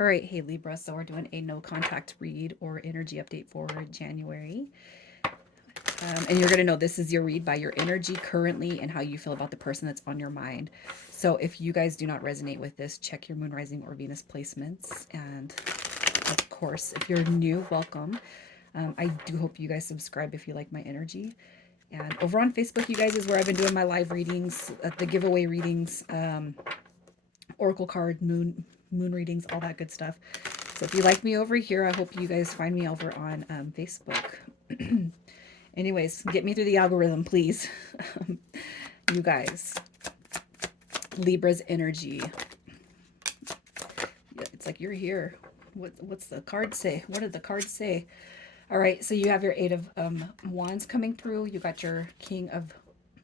All right, hey Libra, so we're doing a no contact read or energy update for January. And you're going to know this is your read by your energy currently and how you feel about the person that's on your mind. So if you guys do not resonate with this, check your moon, rising, or Venus placements. And of course, if you're new, welcome. I do hope you guys subscribe if you like my energy. And over on Facebook, you guys, is where I've been doing my live readings, the giveaway readings, oracle card, moon readings, all that good stuff. So if you like me over here, I hope you guys find me over on Facebook. Anyways, get me through the algorithm, please. You guys, Libra's energy. It's like you're here. What's the card say? What did the card say? All right, so you have your Eight of Wands coming through. You got your King of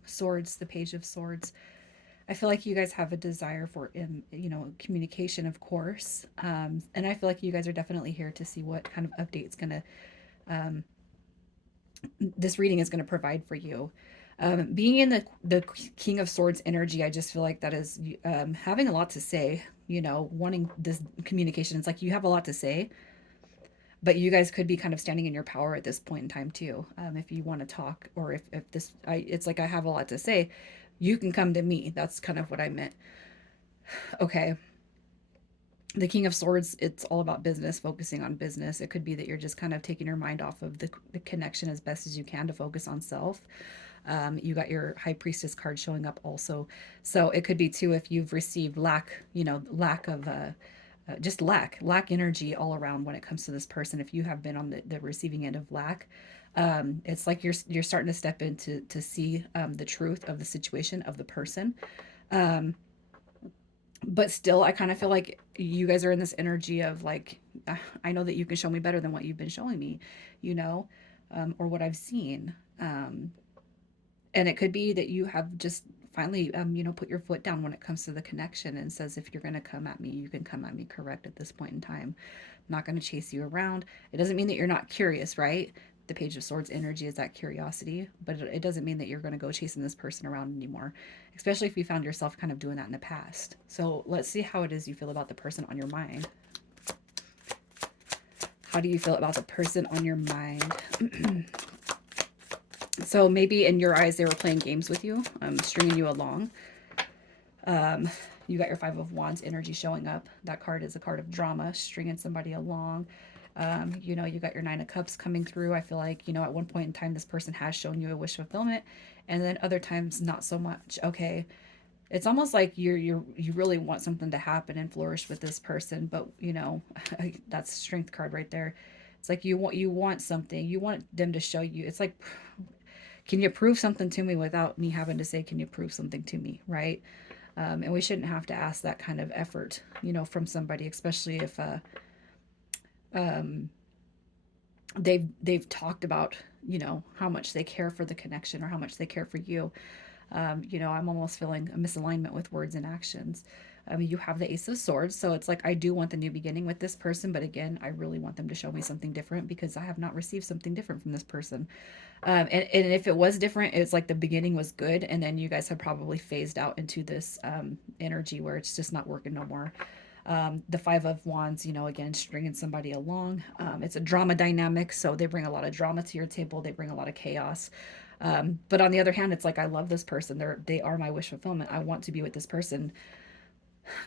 Swords, the Page of Swords. I feel like you guys have a desire for, communication, of course. And I feel like you guys are definitely here to see what kind of update's this reading is gonna provide for you. Being in the King of Swords energy, I just feel like that is having a lot to say. Wanting this communication. It's like you have a lot to say, but you guys could be kind of standing in your power at this point in time too. If you want to talk, or if it's like I have a lot to say, you can come to me. That's kind of what I meant. Okay. The King of Swords, it's all about business, focusing on business. It could be that you're just kind of taking your mind off of the connection as best as you can to focus on self. You got your High Priestess card showing up also. So it could be too if you've received lack of just lack energy all around when it comes to this person. If you have been on the receiving end of lack, it's like you're starting to step into to see the truth of the situation of the person. Um, but still, I kind of feel like you guys are in this energy of like, I know that you can show me better than what you've been showing me, you know, or what I've seen. And it could be that you have just finally, put your foot down when it comes to the connection and says, if you're going to come at me, you can come at me correct at this point in time. I'm not going to chase you around. It doesn't mean that you're not curious, right? The Page of Swords energy is that curiosity, but it doesn't mean that you're going to go chasing this person around anymore, especially if you found yourself kind of doing that in the past. So let's see how it is you feel about the person on your mind. How do you feel about the person on your mind? So maybe in your eyes, they were playing games with you, stringing you along. You got your Five of Wands energy showing up. That card is a card of drama, stringing somebody along. You got your Nine of Cups coming through. I feel like, at one point in time, this person has shown you a wish fulfillment, and then other times, not so much. Okay. It's almost like you really want something to happen and flourish with this person, but that's Strength card right there. It's like you want something. You want them to show you. It's like, can you prove something to me without me having to say, can you prove something to me, right? And we shouldn't have to ask that kind of effort, from somebody, especially if they've talked about, how much they care for the connection or how much they care for you. I'm almost feeling a misalignment with words and actions. I mean, you have the Ace of Swords, so it's like I do want the new beginning with this person, but again, I really want them to show me something different because I have not received something different from this person. And if it was different, it's like the beginning was good, and then you guys have probably phased out into this energy where it's just not working no more. The Five of Wands, again, stringing somebody along. It's a drama dynamic, so they bring a lot of drama to your table. They bring a lot of chaos. But on the other hand, it's like I love this person. They are my wish fulfillment. I want to be with this person.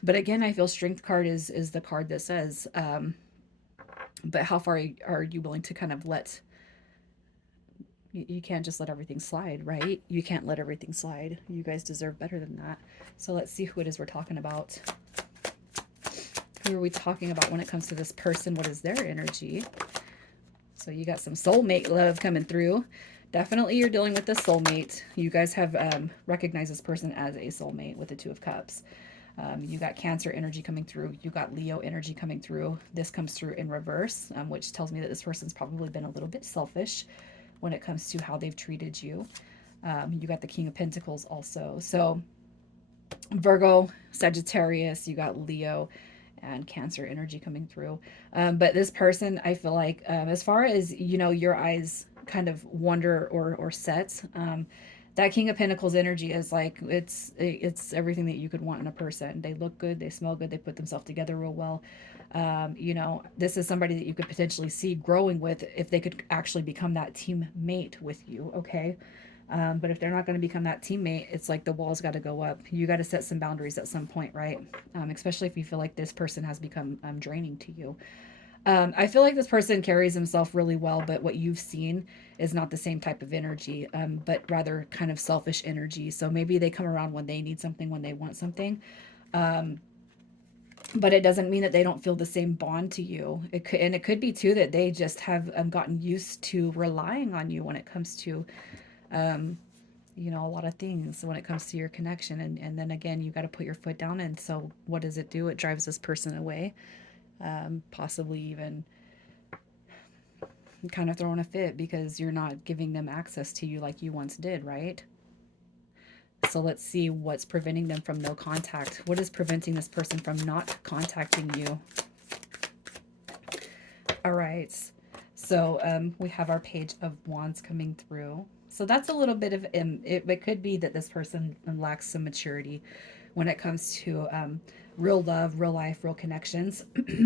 But again, I feel Strength card is the card that says, but how far are you willing to kind of let you can't just let everything slide, right? You can't let everything slide. You guys deserve better than that. So let's see who it is we're talking about. Who are we talking about when it comes to this person? What is their energy? So you got some soulmate love coming through. Definitely you're dealing with the soulmate. You guys have recognized this person as a soulmate with the Two of Cups. You got Cancer energy coming through. You got Leo energy coming through. This comes through in reverse, which tells me that this person's probably been a little bit selfish when it comes to how they've treated you. You got the King of Pentacles also. So Virgo, Sagittarius, you got Leo and Cancer energy coming through. But this person, I feel like, as far as, your eyes kind of wander or set, that King of Pentacles energy is like, it's everything that you could want in a person. They look good, they smell good, they put themselves together real well. You know, this is somebody that you could potentially see growing with if they could actually become that teammate with you, okay? But if they're not going to become that teammate, it's like the walls got to go up. You got to set some boundaries at some point, right? Especially if you feel like this person has become draining to you. I feel like this person carries himself really well, but what you've seen is not the same type of energy, but rather kind of selfish energy. So maybe they come around when they need something, when they want something. Um, but it doesn't mean that they don't feel the same bond to you. It could, and it could be too that they just have gotten used to relying on you when it comes to, um, you know, a lot of things when it comes to your connection. And then again, you got to put your foot down. And so what does it do? It drives this person away, possibly even kind of throwing a fit because you're not giving them access to you like you once did, right? So let's see what's preventing them from no contact. What is preventing this person from not contacting you? All right. So we have our Page of Wands coming through. So that's a little bit of, it could be that this person lacks some maturity when it comes to real love, real life, real connections.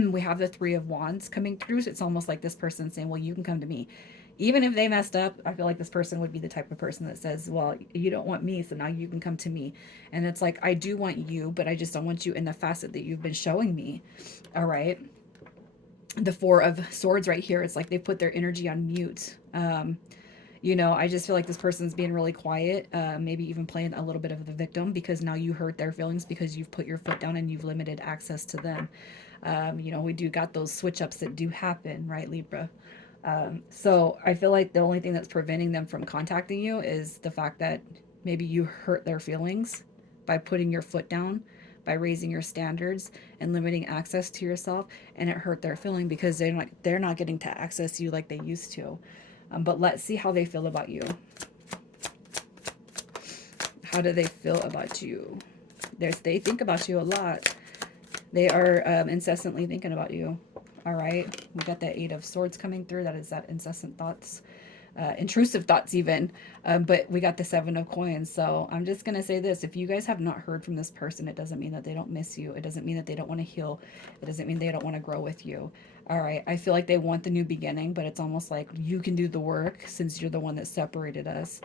We have the Three of Wands coming through. So it's almost like this person saying, well, you can come to me. Even if they messed up, I feel like this person would be the type of person that says, well, you don't want me, so now you can come to me. And it's like, I do want you, but I just don't want you in the facet that you've been showing me. All right. The Four of Swords right here, it's like they put their energy on mute. You know, I just feel like this person's being really quiet, maybe even playing a little bit of the victim because now you hurt their feelings because you've put your foot down and you've limited access to them. You know, we do got those switch ups that do happen, right, Libra? So I feel like the only thing that's preventing them from contacting you is the fact that maybe you hurt their feelings by putting your foot down, by raising your standards and limiting access to yourself, and it hurt their feeling because they're not getting to access you like they used to. But let's see how they feel about you. How do they feel about you? They think about you a lot. They are incessantly thinking about you. All right. We got that Eight of Swords coming through. That is that incessant thoughts, intrusive thoughts even. But we got the Seven of Coins. So I'm just going to say this. If you guys have not heard from this person, it doesn't mean that they don't miss you. It doesn't mean that they don't want to heal. It doesn't mean they don't want to grow with you. All right. I feel like they want the new beginning, but it's almost like you can do the work since you're the one that separated us.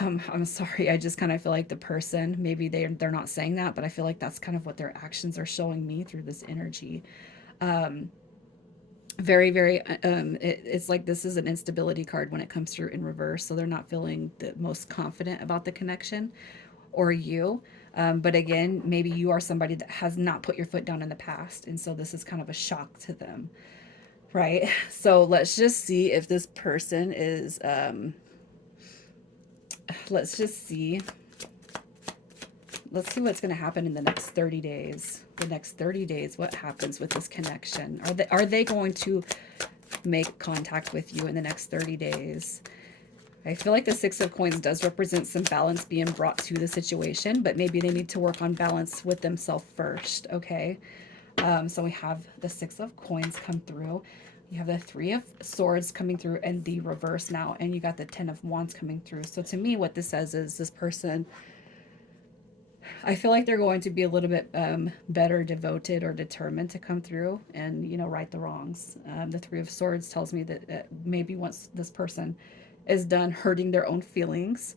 I'm sorry. I just kind of feel like the person, maybe they're not saying that, but I feel like that's kind of what their actions are showing me through this energy. Um, very, very, it's like this is an instability card when it comes through in reverse. So they're not feeling the most confident about the connection or you. But again, maybe you are somebody that has not put your foot down in the past. And so this is kind of a shock to them, right? So let's just see if this person is, let's just see. Let's see what's going to happen in the next 30 days. The next 30 days, what happens with this connection? Are they going to make contact with you in the next 30 days? I feel like the Six of Coins does represent some balance being brought to the situation, but maybe they need to work on balance with themselves first, okay? So we have the Six of Coins come through. You have the Three of Swords coming through and the reverse now, and you got the Ten of Wands coming through. So to me, what this says is this person, I feel like they're going to be a little bit better devoted or determined to come through and, you know, right the wrongs. The Three of Swords tells me that maybe once this person is done hurting their own feelings,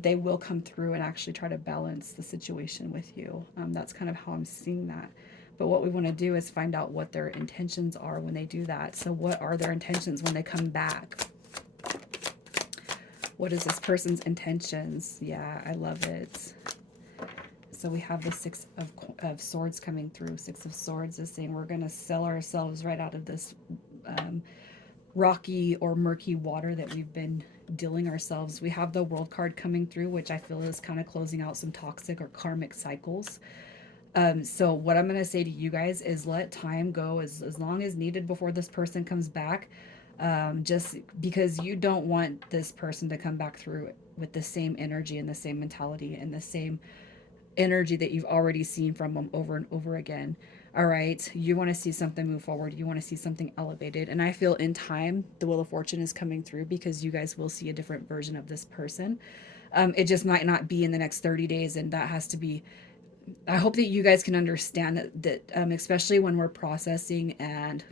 they will come through and actually try to balance the situation with you. That's kind of how I'm seeing that. But what we want to do is find out what their intentions are when they do that. So what are their intentions when they come back? What is this person's intentions? Yeah, I love it. So we have the Six of Swords coming through. Six of Swords is saying we're going to sell ourselves right out of this rocky or murky water that we've been dealing ourselves. We have the World card coming through, which I feel is kind of closing out some toxic or karmic cycles. So what I'm going to say to you guys is let time go as long as needed before this person comes back. Just because you don't want this person to come back through with the same energy and the same mentality and the same energy that you've already seen from them over and over again. All right. You want to see something move forward. You want to see something elevated. And I feel in time, the Wheel of Fortune is coming through because you guys will see a different version of this person. It just might not be in the next 30 days. And that has to be I hope that you guys can understand that especially when we're processing and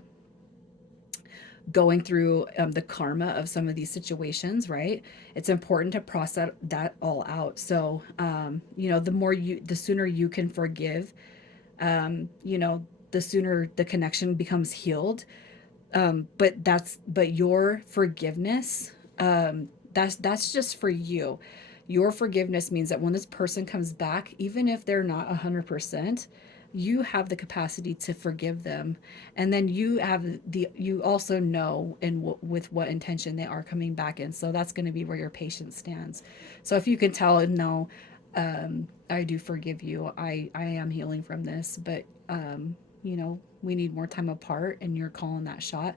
going through the karma of some of these situations, right? It's important to process that all out. So, the sooner you can forgive, you know, the sooner the connection becomes healed. But your forgiveness, that's just for you. Your forgiveness means that when this person comes back, even if they're not 100%, you have the capacity to forgive them, and then you also know with what intention they are coming back in. So that's going to be where your patience stands. So if you can tell, no, I do forgive you. I am healing from this, but we need more time apart, and you're calling that shot.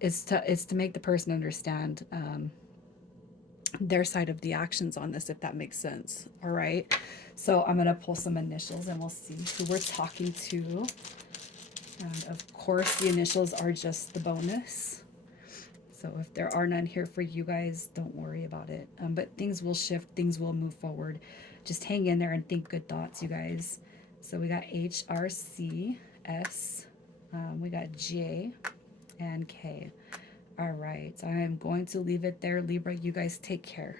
Is to make the person understand their side of the actions on this, if that makes sense. All right. So I'm gonna pull some initials, and we'll see who we're talking to. And of course, the initials are just the bonus. So if there are none here for you guys, don't worry about it. But things will shift, things will move forward. Just hang in there and think good thoughts, you guys. So we got HRCS, we got J and K. All right, I am going to leave it there. Libra, you guys take care.